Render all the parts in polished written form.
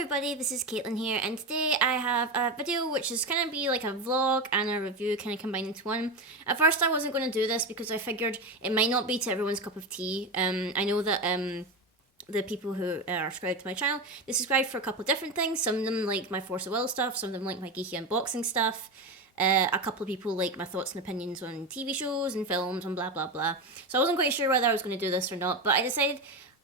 everybody, this is Caitlin here, and today I have a video which is going to be like a vlog and a review kind of combined into one. At first I wasn't going to do this because I figured it might not be to everyone's cup of tea. I know that the people who are subscribed to my channel, they subscribe for a couple of different things. Some of them like my Force of Will stuff, some of them like my geeky unboxing stuff. A couple of people like my thoughts and opinions on TV shows and films and blah blah blah. So I wasn't quite sure whether I was going to do this or not, but I decided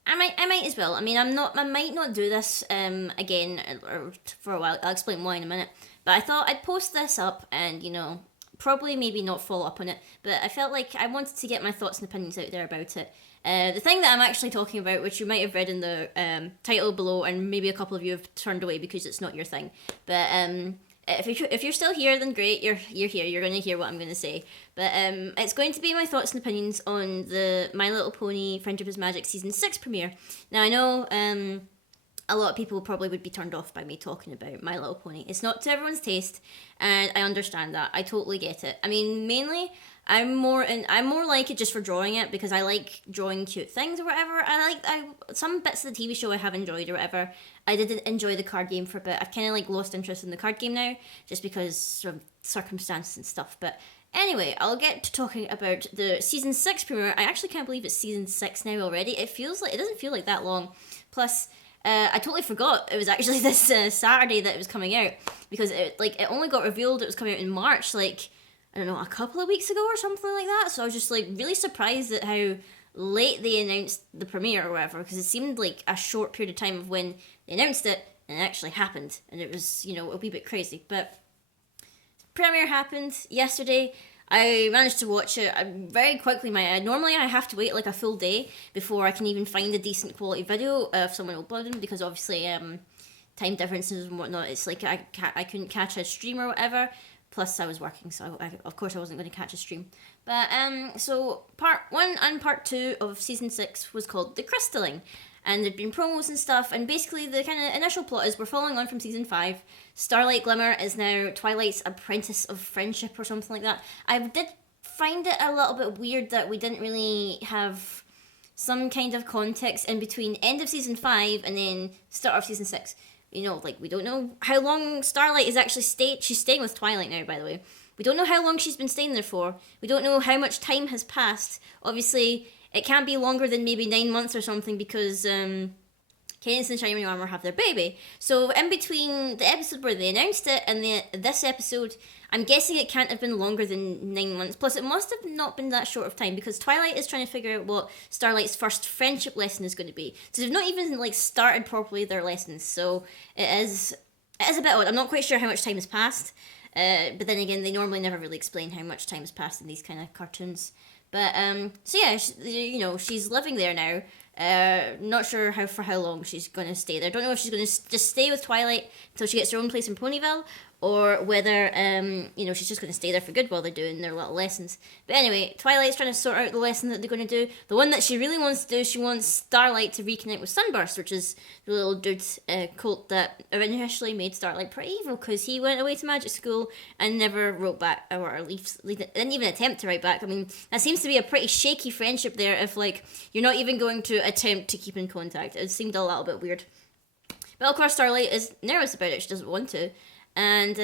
I might as well. I mean, I might not do this again or for a while. I'll explain why in a minute. But I thought I'd post this up and, probably maybe not follow up on it. But I felt like I wanted to get my thoughts and opinions out there about it. The thing that I'm actually talking about, which you might have read in the title below, and maybe a couple of you have turned away because it's not your thing. But if you're still here, then great, you're here, you're going to hear what I'm going to say. But it's going to be my thoughts and opinions on the My Little Pony Friendship is Magic Season 6 premiere. Now, I know a lot of people probably would be turned off by me talking about My Little Pony. It's not to everyone's taste, and I understand that. I totally get it. I mean, mainly, I'm more like it just for drawing it, because I like drawing cute things or whatever. Some bits of the TV show I have enjoyed or whatever. I didn't enjoy the card game for a bit. I've kind of like lost interest in the card game now, just because of circumstances and stuff. But anyway, I'll get to talking about the Season 6 premiere. I actually can't believe it's Season 6 now already. It doesn't feel like that long. Plus, I totally forgot it was actually this Saturday that it was coming out, because it only got revealed it was coming out in March, I don't know, a couple of weeks ago or something like that. So I was just really surprised at how late they announced the premiere or whatever, because it seemed like a short period of time of when they announced it and it actually happened, and it was, a wee bit crazy. But premiere happened yesterday. I managed to watch it very quickly. Normally I have to wait like a full day before I can even find a decent quality video of someone uploading, because obviously time differences and whatnot. It's like I couldn't catch a stream or whatever. Plus I was working, so of course I wasn't going to catch a stream. But so part 1 and part 2 of Season 6 was called The Crystalling. And there'd been promos and stuff, and basically the kind of initial plot is we're following on from Season 5. Starlight Glimmer is now Twilight's apprentice of friendship or something like that. I did find it a little bit weird that we didn't really have some kind of context in between end of Season 5 and then start of Season 6. We don't know how long Starlight is actually she's staying with Twilight now, by the way. We don't know how long she's been staying there for. We don't know how much time has passed. Obviously, it can't be longer than maybe 9 months or something, because Cadance and Shining Armor have their baby. So in between the episode where they announced it and this episode, I'm guessing it can't have been longer than 9 months. Plus, it must have not been that short of time, because Twilight is trying to figure out what Starlight's first friendship lesson is going to be. So they've not even started properly their lessons. So it is a bit odd. I'm not quite sure how much time has passed. But then again, they normally never really explain how much time has passed in these kind of cartoons. But so yeah, she's living there now. Not sure for how long she's going to stay there. Don't know if she's going to just stay with Twilight until she gets her own place in Ponyville, or whether she's just going to stay there for good while they're doing their little lessons. But anyway, Twilight's trying to sort out the lesson that they're going to do. The one that she really wants to do, she wants Starlight to reconnect with Sunburst, which is the little dude cult that initially made Starlight pretty evil, because he went away to magic school and never wrote back, or didn't even attempt to write back. I mean, that seems to be a pretty shaky friendship there if you're not even going to attempt to keep in contact. It seemed a little bit weird. But of course Starlight is nervous about it. She doesn't want to. And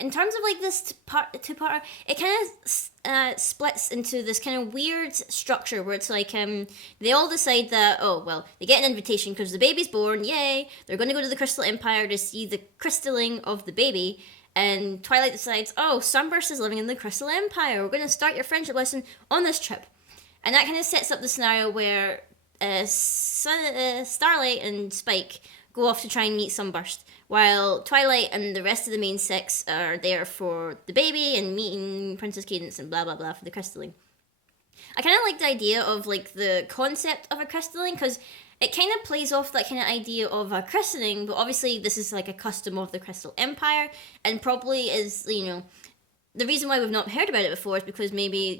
in terms of this two-parter, it kind of splits into this kind of weird structure where it's they all decide that, they get an invitation because the baby's born, yay, they're going to go to the Crystal Empire to see the crystalling of the baby. And Twilight decides, Sunburst is living in the Crystal Empire, we're going to start your friendship lesson on this trip. And that kind of sets up the scenario where Starlight and Spike go off to try and meet Sunburst, while Twilight and the rest of the main 6 are there for the baby and meeting Princess Cadance and blah blah blah for the crystalling. I kind of like the idea of the concept of a crystalling, because it kind of plays off that kind of idea of a christening, but obviously this is a custom of the Crystal Empire, and probably is, the reason why we've not heard about it before is because maybe,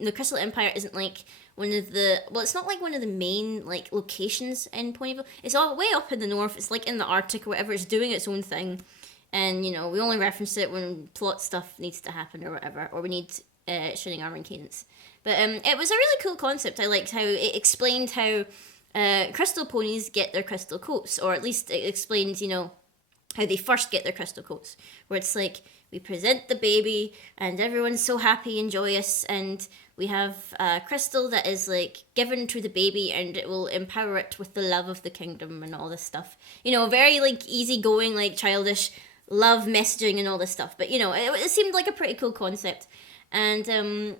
the Crystal Empire isn't one of the, it's not one of the main locations in Ponyville. It's all way up in the north. It's in the Arctic or whatever. It's doing its own thing, and we only reference it when plot stuff needs to happen or whatever, or we need Shining Armor and Cadance. But it was a really cool concept. I liked how it explained how crystal ponies get their crystal coats, or at least it explains, how they first get their crystal coats, where it's like we present the baby and everyone's so happy and joyous, and we have a crystal that is like given to the baby and it will empower it with the love of the kingdom and all this stuff. Very like easygoing, like childish love messaging and all this stuff. But it seemed like a pretty cool concept, and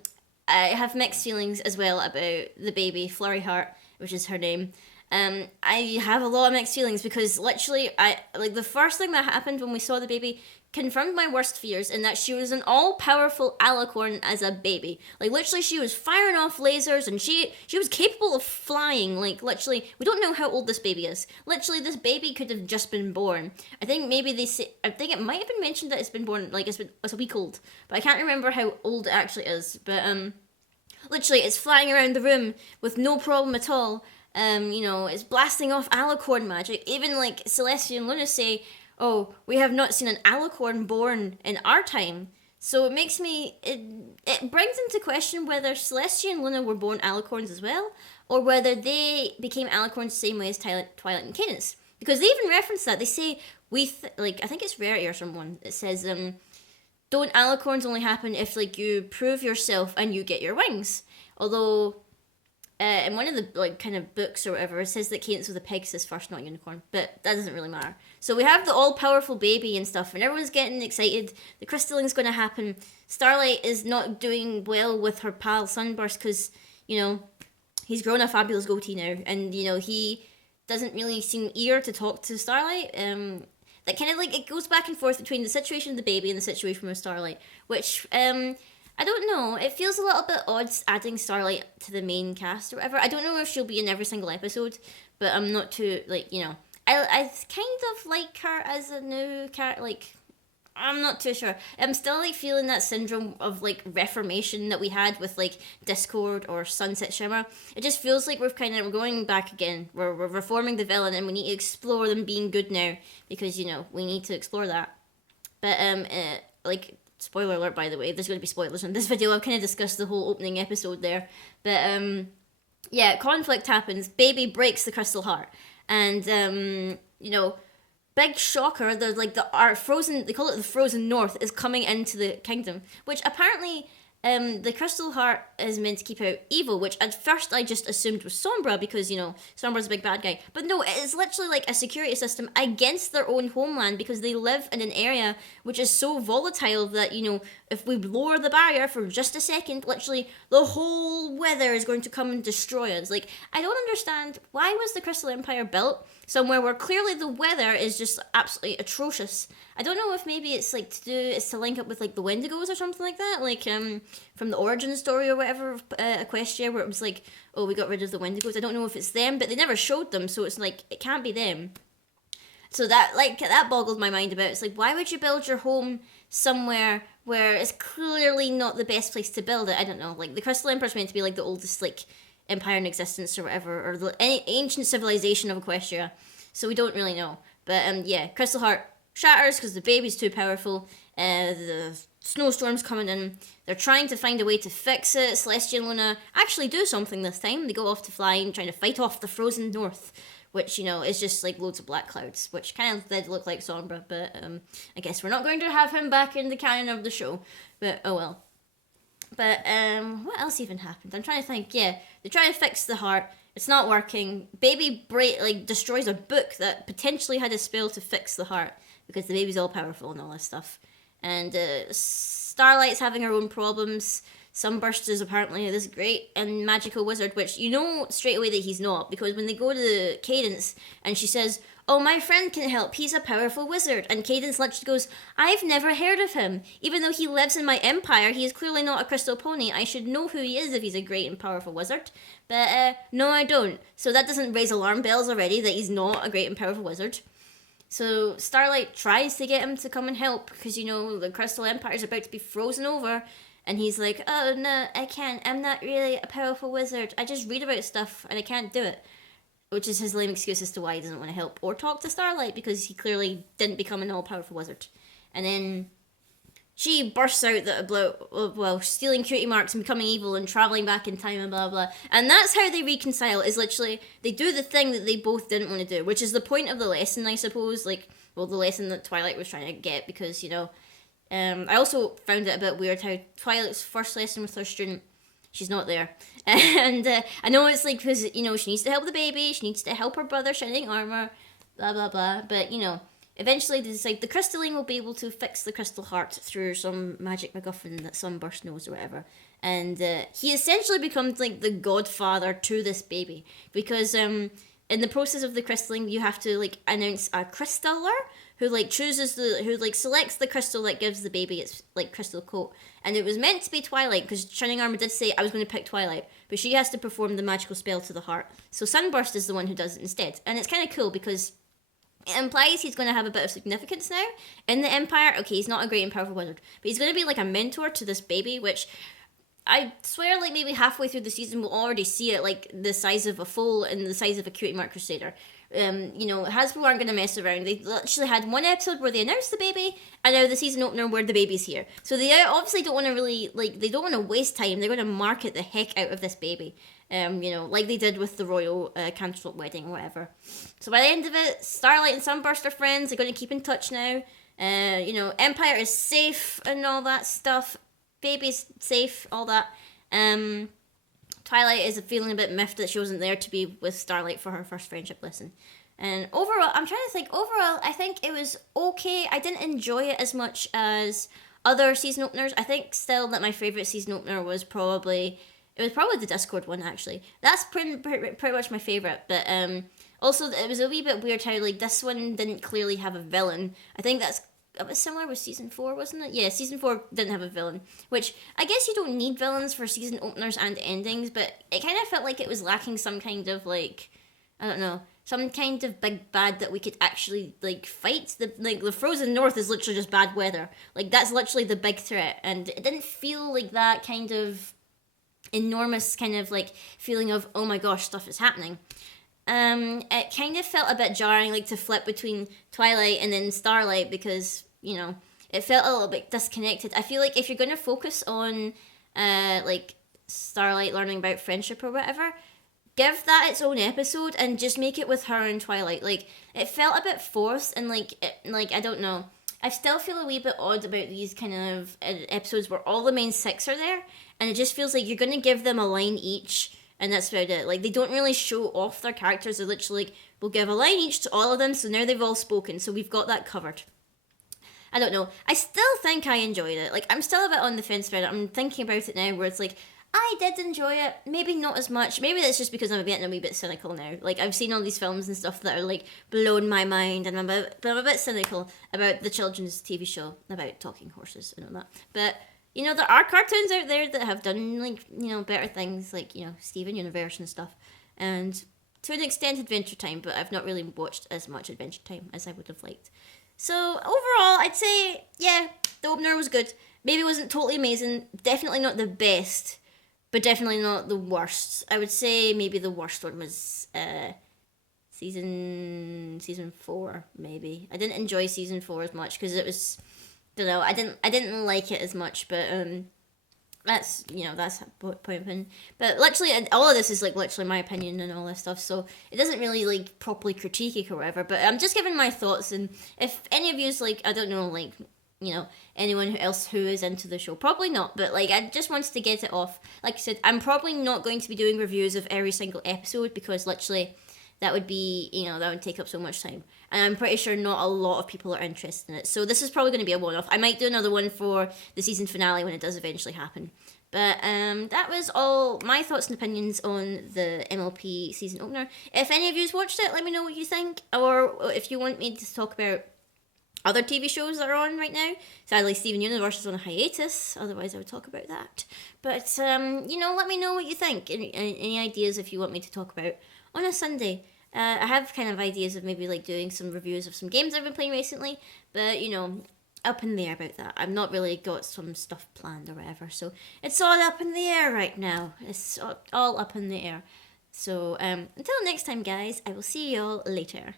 I have mixed feelings as well about the baby Flurry Heart, which is her name. I have a lot of mixed feelings because literally, the first thing that happened when we saw the baby confirmed my worst fears, in that she was an all-powerful alicorn as a baby. Like, literally, she was firing off lasers, and she was capable of flying. Like, literally, we don't know how old this baby is. Literally, this baby could have just been born. I think maybe I think it might have been mentioned that it's been born, like, it's a week old. But I can't remember how old it actually is. But, literally, it's flying around the room with no problem at all. It's blasting off alicorn magic. Even, like, Celestia and Luna say, oh, we have not seen an alicorn born in our time. So it makes it brings into question whether Celestia and Luna were born alicorns as well, or whether they became alicorns the same way as Twilight and Cadence. Because they even reference that. They say, I think it's Rarity or someone, it says, don't alicorns only happen if, like, you prove yourself and you get your wings? Although, in one of the, like, kind of books or whatever, it says that Cadence was a Pegasus first, not a unicorn. But that doesn't really matter. So we have the all-powerful baby and stuff, and everyone's getting excited. The crystalling's going to happen. Starlight is not doing well with her pal Sunburst because, he's grown a fabulous goatee now. And, he doesn't really seem eager to talk to Starlight. That kind of, like, it goes back and forth between the situation of the baby and the situation with Starlight. Which, I don't know. It feels a little bit odd adding Starlight to the main cast or whatever. I don't know if she'll be in every single episode, but I'm not too, like, I kind of like her as a new character. Like, I'm not too sure. I'm still, like, feeling that syndrome of, like, reformation that we had with, like, Discord or Sunset Shimmer. It just feels like we're going back again. We're reforming the villain, and we need to explore them being good now because, we need to explore that. But, spoiler alert, by the way, there's going to be spoilers in this video. I've kind of discussed the whole opening episode there. But, conflict happens. Baby breaks the crystal heart. And, big shocker, frozen, they call it the Frozen North, is coming into the kingdom. Which apparently, the crystal heart is meant to keep out evil, which at first I just assumed was Sombra because, Sombra's a big bad guy. But no, it is literally like a security system against their own homeland because they live in an area which is so volatile that, if we lower the barrier for just a second, literally the whole weather is going to come and destroy us. Like, I don't understand, why was the Crystal Empire built somewhere where clearly the weather is just absolutely atrocious? I don't know if maybe it's like it's to link up with like the Wendigos or something like that, like from the origin story or whatever of Equestria, where it was like, oh, we got rid of the Wendigos. I don't know if it's them, but they never showed them, so it's like it can't be them. So that boggled my mind about. It's like, why would you build your home somewhere where it's clearly not the best place to build it? I don't know. Like, the Crystal Empire's meant to be like the oldest like empire in existence or whatever, or any ancient civilization of Equestria. So we don't really know. But Crystal Heart shatters because the baby's too powerful. The snowstorm's coming in. They're trying to find a way to fix it. Celestia and Luna actually do something this time. They go off to fly and trying to fight off the frozen north, which, is just like loads of black clouds, which kind of did look like Sombra, but I guess we're not going to have him back in the canon of the show, but oh well. But what else even happened? I'm trying to think. Yeah, they try to fix the heart. It's not working. Baby destroys a book that potentially had a spell to fix the heart because the baby's all powerful and all this stuff. And Starlight's having her own problems. Sunburst is apparently this great and magical wizard, which you know straight away that he's not, because when they go to Cadence and she says, oh, my friend can help, he's a powerful wizard, and Cadence literally goes, I've never heard of him. Even though he lives in my empire, he is clearly not a crystal pony. I should know who he is if he's a great and powerful wizard. But no, I don't. So that doesn't raise alarm bells already that he's not a great and powerful wizard. So Starlight tries to get him to come and help because, the Crystal Empire is about to be frozen over. And he's like, oh, no, I can't. I'm not really a powerful wizard. I just read about stuff and I can't do it. Which is his lame excuse as to why he doesn't want to help or talk to Starlight, because he clearly didn't become an all-powerful wizard. And then she bursts out well, stealing cutie marks and becoming evil and traveling back in time and blah blah. And that's how they reconcile. Is literally they do the thing that they both didn't want to do, which is the point of the lesson, I suppose. Like, well, the lesson that Twilight was trying to get, because I also found it a bit weird how Twilight's first lesson with her student, she's not there. And I know it's like, because, she needs to help the baby, she needs to help her brother shining armor, blah, blah, blah. But, eventually they decide the crystalline will be able to fix the crystal heart through some magic MacGuffin that Sunburst knows or whatever. And he essentially becomes like the godfather to this baby. Because in the process of the crystalline, you have to like announce a crystaller who like selects the crystal that gives the baby its like crystal coat. And it was meant to be Twilight, because Shining Armor did say I was going to pick Twilight, but she has to perform the magical spell to the heart. So Sunburst is the one who does it instead. And it's kind of cool because it implies he's going to have a bit of significance now in the Empire. Okay, he's not a great and powerful wizard, but he's going to be like a mentor to this baby, which I swear like maybe halfway through the season we'll already see it like the size of a foal and the size of a cutie mark crusader. Hasbro aren't going to mess around. They literally had one episode where they announced the baby, and now the season opener where the baby's here. So they obviously don't want to really, they don't want to waste time. They're going to market the heck out of this baby. Like they did with the royal Canterlot wedding or whatever. So by the end of it, Starlight and Sunburst are friends. They're going to keep in touch now. Empire is safe and all that stuff. Baby's safe, all that. Twilight is feeling a bit miffed that she wasn't there to be with Starlight for her first friendship lesson. And overall, I think it was okay. I didn't enjoy it as much as other season openers. I think still that my favourite season opener was probably the Discord one, actually. That's pretty much my favourite. But also, it was a wee bit weird how like this one didn't clearly have a villain. I think that's a bit similar with season 4, wasn't it? Yeah, season 4 didn't have a villain, which I guess you don't need villains for season openers and endings, but it kind of felt like it was lacking some kind of like, I don't know, some kind of big bad that we could actually like fight. The frozen north is literally just bad weather. Like that's literally the big threat, and it didn't feel like that kind of enormous kind of like feeling of, oh my gosh, stuff is happening. It kind of felt a bit jarring, like to flip between Twilight and then Starlight, because it felt a little bit disconnected. I feel like if you're going to focus on like Starlight learning about friendship or whatever, give that its own episode and just make it with her and Twilight. Like it felt a bit forced, and like I don't know. I still feel a wee bit odd about these kind of episodes where all the main 6 are there, and it just feels like you're going to give them a line each, and that's about it. Like, they don't really show off their characters. They're literally like, we'll give a line each to all of them, so now they've all spoken, so we've got that covered. I don't know. I still think I enjoyed it. Like, I'm still a bit on the fence about it. I'm thinking about it now where it's like, I did enjoy it. Maybe not as much. Maybe that's just because I'm getting a wee bit cynical now. Like, I've seen all these films and stuff that are, like, blown my mind, and I'm a bit cynical about the children's TV show about talking horses and all that. But there are cartoons out there that have done, like, better things, like, Steven Universe and stuff. And to an extent, Adventure Time, but I've not really watched as much Adventure Time as I would have liked. So, overall, I'd say, yeah, the opener was good. Maybe it wasn't totally amazing. Definitely not the best, but definitely not the worst. I would say maybe the worst one was season 4, maybe. I didn't enjoy season 4 as much because it was... don't know, I didn't like it as much, but that's point opinion. But literally, all of this is like literally my opinion and all this stuff, so it doesn't really like properly critique it or whatever. But I'm just giving my thoughts, and if any of you's like, I don't know, like anyone else who is into the show, probably not. But like, I just wanted to get it off. Like I said, I'm probably not going to be doing reviews of every single episode because literally. That would be, that would take up so much time. And I'm pretty sure not a lot of people are interested in it. So this is probably going to be a one-off. I might do another one for the season finale when it does eventually happen. But that was all my thoughts and opinions on the MLP season opener. If any of you's watched it, let me know what you think. Or if you want me to talk about other TV shows that are on right now. Sadly, Steven Universe is on a hiatus. Otherwise, I would talk about that. But, let me know what you think. Any ideas if you want me to talk about on a Sunday. I have kind of ideas of maybe like doing some reviews of some games I've been playing recently, but up in the air about that. I've not really got some stuff planned or whatever, so it's all up in the air right now. It's all up in the air. So until next time, guys, I will see you all later.